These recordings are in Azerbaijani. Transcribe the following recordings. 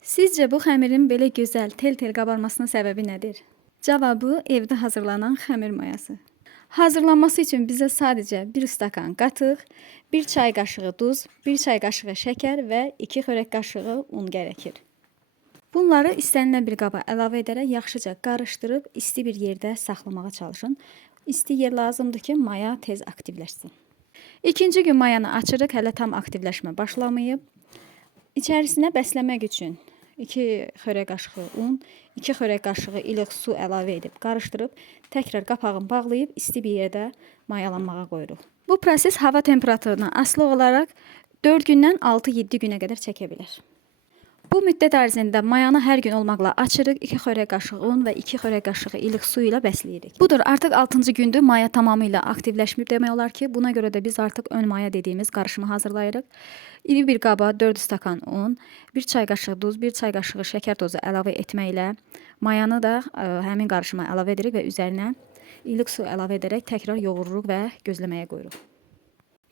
Sizcə bu xəmirin belə gözəl, tel-tel qabarmasının səbəbi nədir? Cavabı evdə hazırlanan xəmir mayası. Hazırlanması üçün bizə sadəcə 1 stakan qatıq, 1 çay qaşığı duz, 1 çay qaşığı şəkər və 2 xörək qaşığı un gərəkir. Bunları istənilən bir qaba əlavə edərək yaxşıca qarışdırıb isti bir yerdə saxlamağa çalışın. İsti yer lazımdır ki, maya tez aktivləşsin. İkinci gün mayanı açırıq, hələ tam aktivləşmə başlamayıb. İçərisinə bəsləmək üçün 2 xörək qaşığı un, 2 xörək qaşığı ilıq su əlavə edib qarışdırıb, təkrar qapağını bağlayıb isti bir yerdə mayalanmağa qoyuruq. Bu proses hava temperaturuna asılı olaraq 4 gündən 6-7 günə qədər çəkə bilər. Bu müddət ərzində mayanı hər gün olmaqla açırıq, 2 xörək qaşığı un və 2 xörək qaşığı ilıq su ilə bəsləyirik. Budur, artıq 6-cı gündür maya tamamilə aktivləşməyib demək olar ki, buna görə də biz artıq ön maya dediyimiz qarışımı hazırlayırıq. İri bir qaba 4 stakan un, 1 çay qaşığı duz, 1 çay qaşığı şəkər tozu əlavə etməklə mayanı da həmin qarışıma əlavə edirik və üzərinə ilıq su əlavə edərək təkrar yoğururuq və gözləməyə qoyuruq.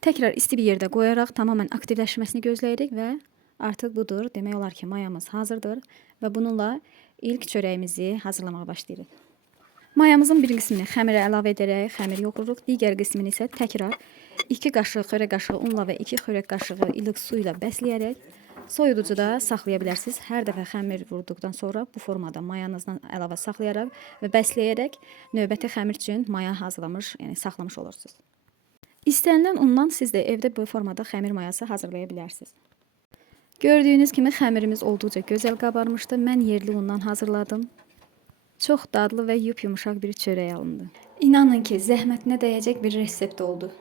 Təkrar isti bir yerdə qoyaraq tamamən aktivləşməsini gözləyirik və artıq budur, demək olar ki, mayamız hazırdır və bununla ilk çörəyimizi hazırlamağa başlayırıq. Mayamızın bir qismini xəmirə əlavə edərək xəmir yoğururuq, digər qismini isə təkrar 2 qaşıq xörək qaşığı unla və 2 xörək qaşığı ilıq su ilə bəsləyərək soyuducuda saxlaya bilərsiniz. Hər dəfə xəmir vurduqdan sonra bu formada mayanızdan əlavə saxlayaraq və bəsləyərək növbəti xəmir üçün maya hazırlamış, yəni saxlamış olursunuz. İstənilən undan siz də evdə bu formada xəmir mayası hazırlaya bilərsiniz. Gördüyünüz kimi xəmirimiz olduqca gözəl qabarmışdı. Mən yerli undan hazırladım. Çox dadlı və yumuşaq bir çörək alındı. İnanın ki, zəhmətinə dəyəcək bir resept oldu.